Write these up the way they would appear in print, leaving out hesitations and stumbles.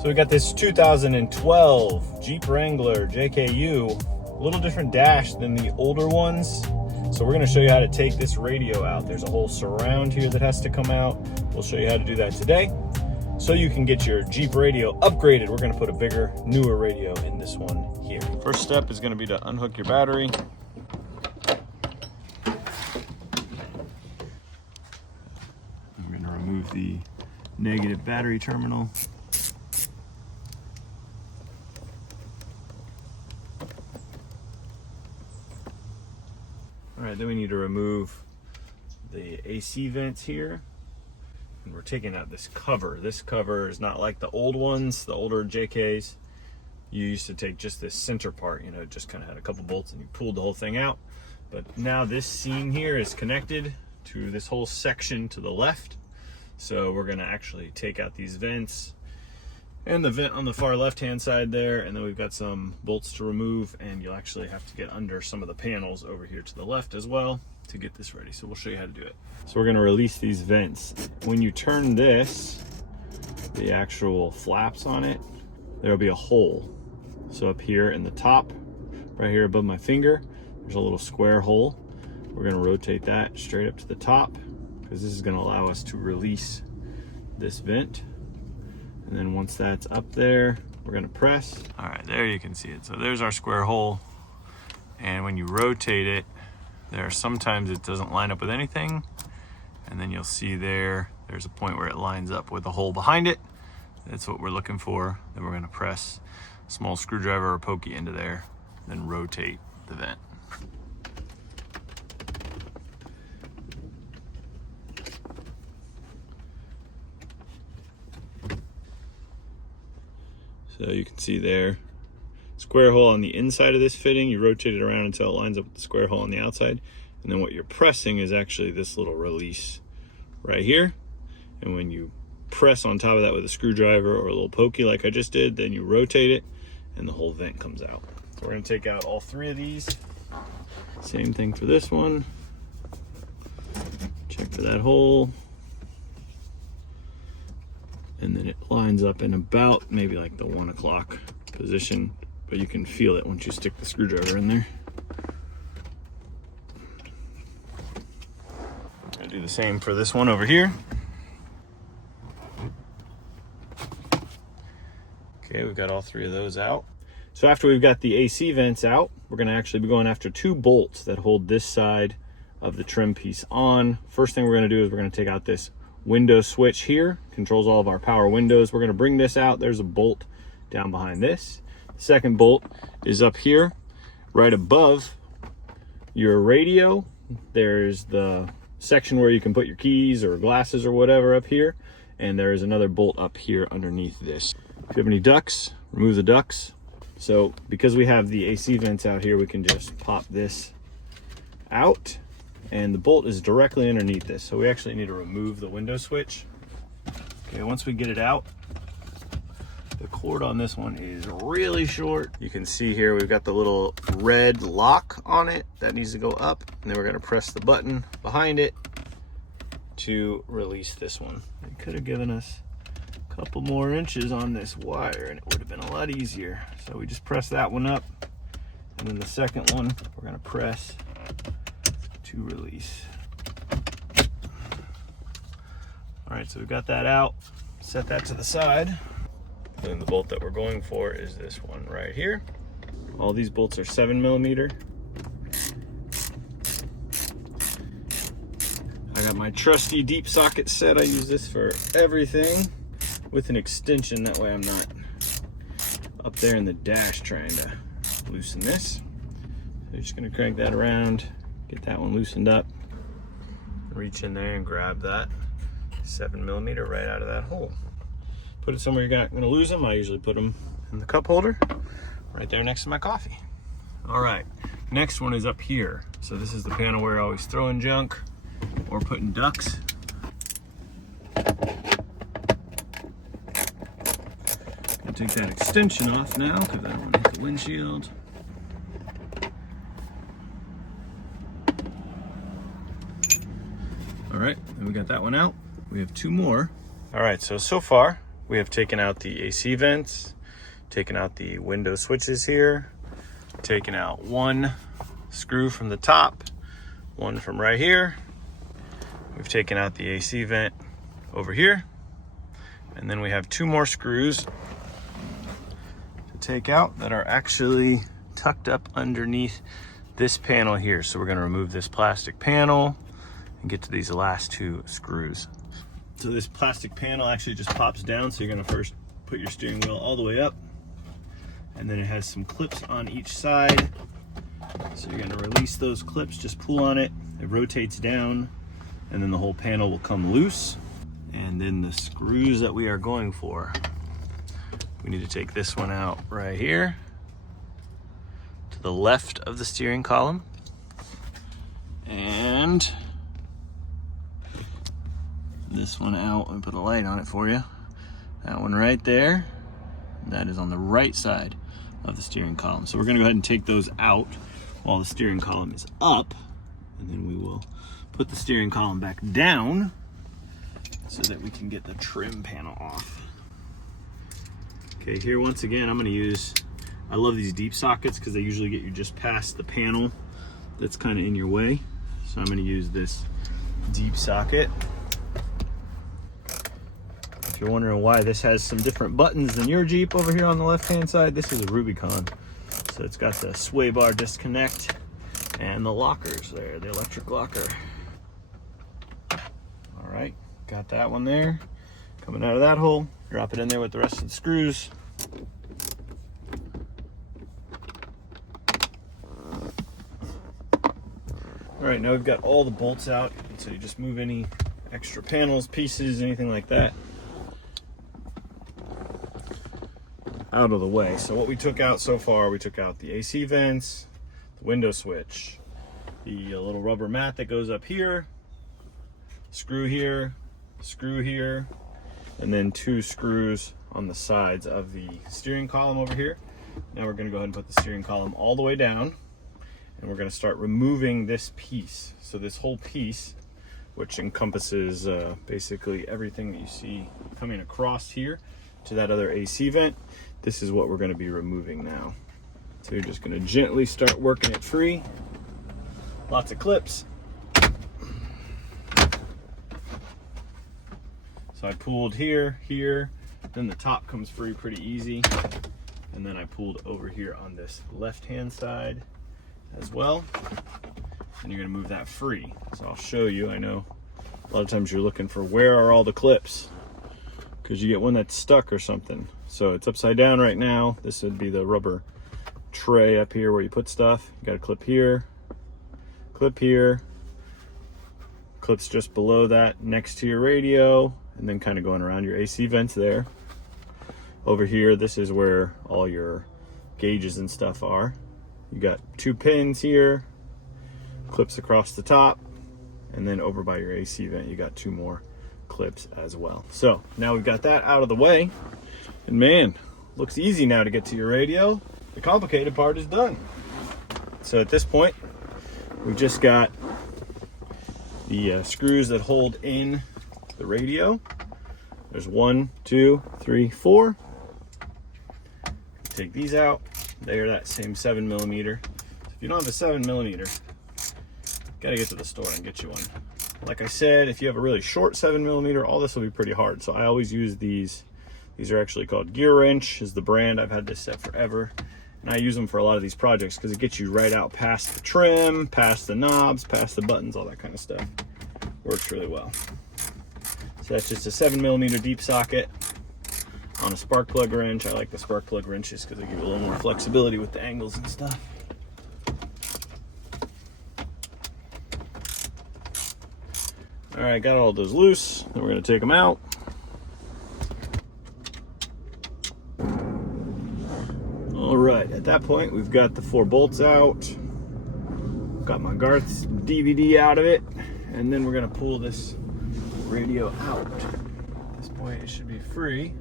So we got this 2012 Jeep Wrangler JKU, a little different dash than the older ones. So we're gonna show you how to take this radio out. There's a whole surround here that has to come out. We'll show you how to do that today. So you can get your Jeep radio upgraded. We're gonna put a bigger, newer radio in this one here. First step is gonna be to unhook your battery. I'm gonna remove the negative battery terminal. All right, then we need to remove the AC vents here. And we're taking out this cover. This cover is not like the old ones, the older JKs. You used to take just this center part, you know, it just kind of had a couple bolts and you pulled the whole thing out. But now this seam here is connected to this whole section to the left. So we're gonna actually take out these vents and the vent on the far left-hand side there, and then we've got some bolts to remove, and you'll actually have to get under some of the panels over here to the left as well to get this ready. So we'll show you how to do it. So we're gonna release these vents. When you turn this, the actual flaps on it, there'll be a hole. So up here in the top, right here above my finger, there's a little square hole. We're gonna rotate that straight up to the top because this is gonna allow us to release this vent. And then once that's up there, we're gonna press. All right, there you can see it. So there's our square hole. And when you rotate it, sometimes it doesn't line up with anything. And then you'll see there's a point where it lines up with a hole behind it. That's what we're looking for. Then we're gonna press a small screwdriver or pokey into there, then rotate the vent. So you can see there, square hole on the inside of this fitting. You rotate it around until it lines up with the square hole on the outside. And then what you're pressing is actually this little release right here. And when you press on top of that with a screwdriver or a little pokey like I just did, then you rotate it and the whole vent comes out. So we're gonna take out all three of these. Same thing for this one. Check for that hole. And then it lines up in about maybe like the 1 o'clock position, but you can feel it once you stick the screwdriver in there. I'm gonna do the same for this one over here. Okay, we've got all three of those out. So after we've got the AC vents out, we're gonna actually be going after 2 bolts that hold this side of the trim piece on. First thing we're gonna do is we're gonna take out this window switch here, controls all of our power windows. We're gonna bring this out. There's a bolt down behind this. The second bolt is up here, right above your radio. There's the section where you can put your keys or glasses or whatever up here. And there's another bolt up here underneath this. If you have any ducts, remove the ducts. So because we have the AC vents out here, we can just pop this out. And the bolt is directly underneath this. So we actually need to remove the window switch. Okay, once we get it out, the cord on this one is really short. You can see here, we've got the little red lock on it that needs to go up. And then we're gonna press the button behind it to release this one. It could have given us a couple more inches on this wire and it would have been a lot easier. So we just press that one up. And then the second one, we're gonna press to release. All right, so we've got that out. Set that to the side. And the bolt that we're going for is this one right here. All these bolts are 7mm. I got my trusty deep socket set. I use this for everything with an extension. That way I'm not up there in the dash trying to loosen this. So you're just gonna crank that around. Get that one loosened up, reach in there and grab that 7mm right out of that hole. Put it somewhere you're not gonna lose them. I usually put them in the cup holder, right there next to my coffee. All right, next one is up here. So this is the panel where I always throw in junk or putting ducts. Gonna take that extension off now because I don't want to hit the windshield. All right, and we got that one out. We have 2 more. All right, so far we have taken out the AC vents, taken out the window switches here, taken out one screw from the top, one from right here. We've taken out the AC vent over here. And then we have two more screws to take out that are actually tucked up underneath this panel here. So we're gonna remove this plastic panel and get to these last two screws. So this plastic panel actually just pops down. So you're gonna first put your steering wheel all the way up, and then it has some clips on each side. So you're gonna release those clips, just pull on it, it rotates down, and then the whole panel will come loose. And then the screws that we are going for, we need to take this one out right here to the left of the steering column, and this one out. Let me put a light on it for you. That one right there, that is on the right side of the steering column. So we're gonna go ahead and take those out while the steering column is up, and then we will put the steering column back down so that we can get the trim panel off. Okay, here once again, I'm gonna use, I love these deep sockets because they usually get you just past the panel that's kind of in your way. So I'm gonna use this deep socket. If you're wondering why this has some different buttons than your Jeep over here on the left-hand side, this is a Rubicon. So it's got the sway bar disconnect and the lockers there, the electric locker. All right, got that one there. Coming out of that hole, drop it in there with the rest of the screws. All right, now we've got all the bolts out. So you just move any extra panels, pieces, anything like that out of the way. So what we took out so far, we took out the AC vents, the window switch, the little rubber mat that goes up here, screw here, and then two screws on the sides of the steering column over here. Now we're gonna go ahead and put the steering column all the way down, and we're gonna start removing this piece. So this whole piece, which encompasses basically everything that you see coming across here to that other AC vent, this is what we're gonna be removing now. So you're just gonna gently start working it free. Lots of clips. So I pulled here, then the top comes free pretty easy. And then I pulled over here on this left-hand side as well. And you're gonna move that free. So I'll show you. I know a lot of times you're looking for where are all the clips, because you get one that's stuck or something. So it's upside down right now. This would be the rubber tray up here where you put stuff. You got a clip here, clips just below that next to your radio, and then kind of going around your AC vents there. Over here, this is where all your gauges and stuff are. You got two pins here, clips across the top, and then over by your AC vent, you got two more clips as well. So now we've got that out of the way, and man, looks easy now to get to your radio. The complicated part is done. So at this point, we've just got the screws that hold in the radio. There's 1, 2, 3, 4. Take these out. They are that same 7mm. If you don't have a 7mm, gotta get to the store and get you one. Like I said, if you have a really short 7mm, all this will be pretty hard. So I always use these. These are actually called Gear Wrench is the brand. I've had this set forever. And I use them for a lot of these projects because it gets you right out past the trim, past the knobs, past the buttons, all that kind of stuff. Works really well. So that's just a 7mm deep socket on a spark plug wrench. I like the spark plug wrenches because they give you a little more flexibility with the angles and stuff. All right, got all those loose. Then we're gonna take them out. All right, at that point, we've got the 4 bolts out. Got my Garth's DVD out of it. And then we're gonna pull this radio out. At this point, it should be free.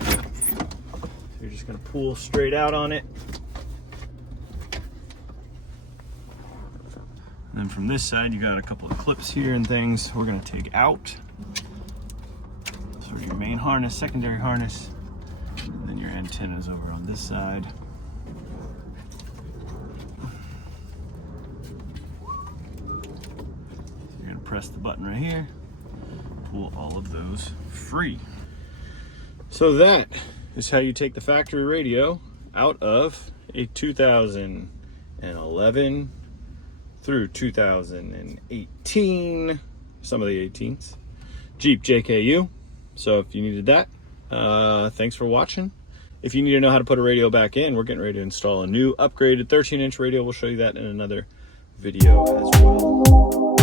So you're just gonna pull straight out on it. And then from this side, you got a couple of clips here and things we're gonna take out. your main harness, secondary harness, and then your antennas over on this side. You're gonna press the button right here, pull all of those free. So that is how you take the factory radio out of a 2011 through 2018, some of the 18s, Jeep JKU. So if you needed that, thanks for watching. If you need to know how to put a radio back in, we're getting ready to install a new upgraded 13-inch radio. We'll show you that in another video as well.